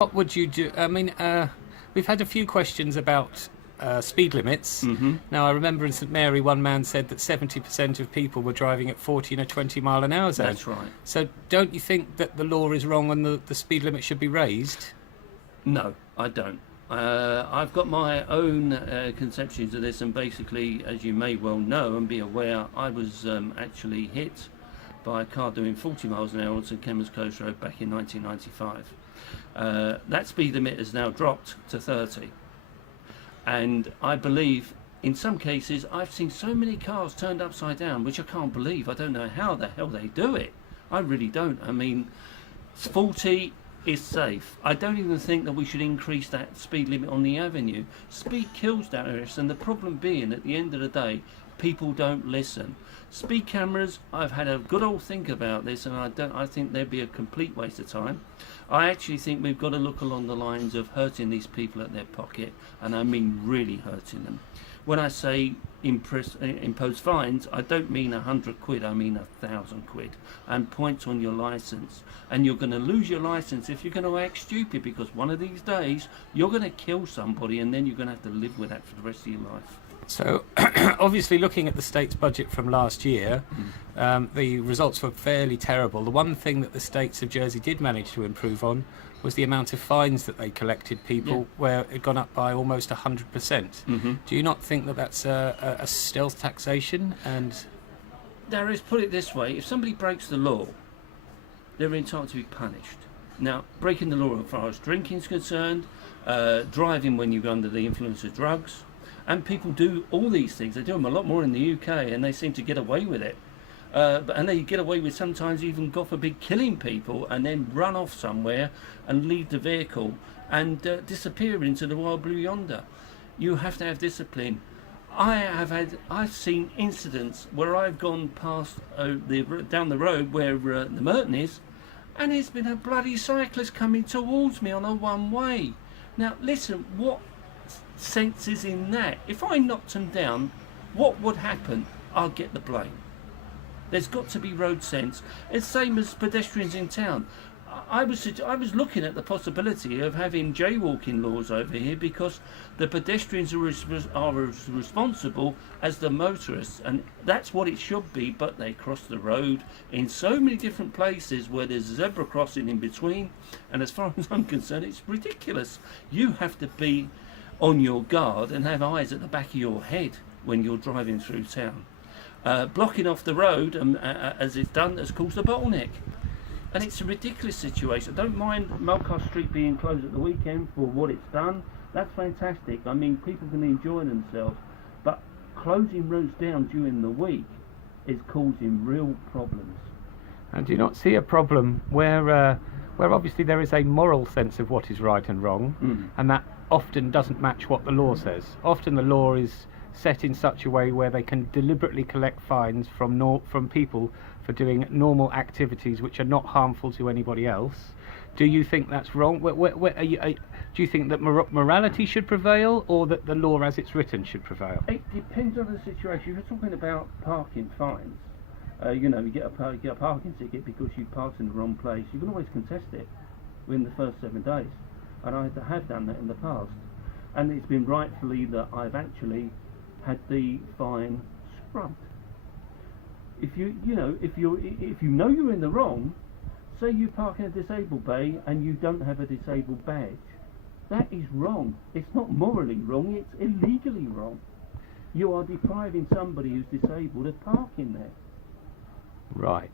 What would you do? I mean, we've had a few questions about speed limits. Now, I remember in St Mary, one man said that 70% of people were driving at 40 in a 20 mile an hour zone. That's right. So don't you think that the law is wrong and the speed limit should be raised? No, I don't. I've got my own conceptions of this, and basically, as you may well know and be aware, I was actually hit by a car doing 40 miles an hour on St Clements Coast Road back in 1995. That speed limit has now dropped to 30. And I believe in some cases I've seen so many cars turned upside down, which I can't believe. I don't know how the hell they do it. I really don't. I mean, 40 is safe. I don't even think that we should increase that speed limit on the avenue. Speed kills dangerous, and the problem being, at the end of the day, people don't listen. Speed cameras, I've had a good old think about this, and I think they'd be a complete waste of time. I actually think we've got to look along the lines of hurting these people at their pocket, and I mean really hurting them. When I say impose fines, I don't mean 100 quid, I mean 1,000 quid, and points on your licence. And you're going to lose your licence if you're going to act stupid, because one of these days you're going to kill somebody, and then you're going to have to live with that for the rest of your life. So, obviously, looking at the state's budget from last year, the results were fairly terrible. The one thing that the states of Jersey did manage to improve on was the amount of fines that they collected people, where it had gone up by almost 100%. Do you not think that that's a stealth taxation? And Darius, put it this way, if somebody breaks the law, they're entitled to be punished. Now, breaking the law as far as drinking is concerned, driving when you're under the influence of drugs, and people do all these things. They do them a lot more in the UK, and they seem to get away with it. And they get away with sometimes even, God forbid, killing people and then run off somewhere and leave the vehicle and disappear into the wild blue yonder. You have to have discipline. I've seen incidents where I've gone past down the road where the Merton is, and there's been a bloody cyclist coming towards me on a one-way. Now, listen, what sense is in that? If I knocked him down, what would happen? I'll get the blame. There's got to be road sense. It's same as pedestrians in town. I was looking at the possibility of having jaywalking laws over here, because the pedestrians are as responsible as the motorists, and that's what it should be, but they cross the road in so many different places where there's a zebra crossing in between, and as far as I'm concerned, it's ridiculous. You have to be on your guard and have eyes at the back of your head when you're driving through town. Blocking off the road, as it's done, has caused a bottleneck. And it's a ridiculous situation. I don't mind Mulcaster Street being closed at the weekend for what it's done. That's fantastic. I mean, people can enjoy themselves. But closing roads down during the week is causing real problems. And do you not see a problem where obviously there is a moral sense of what is right and wrong, and that often doesn't match what the law says? Often the law is set in such a way where they can deliberately collect fines from people for doing normal activities which are not harmful to anybody else. Do you think that's wrong? Do you think that morality should prevail, or that the law as it's written should prevail? It depends on the situation. If you're talking about parking fines, you get a parking ticket because you parked in the wrong place, you can always contest it within the first 7 days. And I have done that in the past. And it's been rightfully that I've actually had the fine scrubbed. If you know you're in the wrong, say you park in a disabled bay and you don't have a disabled badge, that is wrong. It's not morally wrong, it's illegally wrong. You are depriving somebody who's disabled of parking there. Right.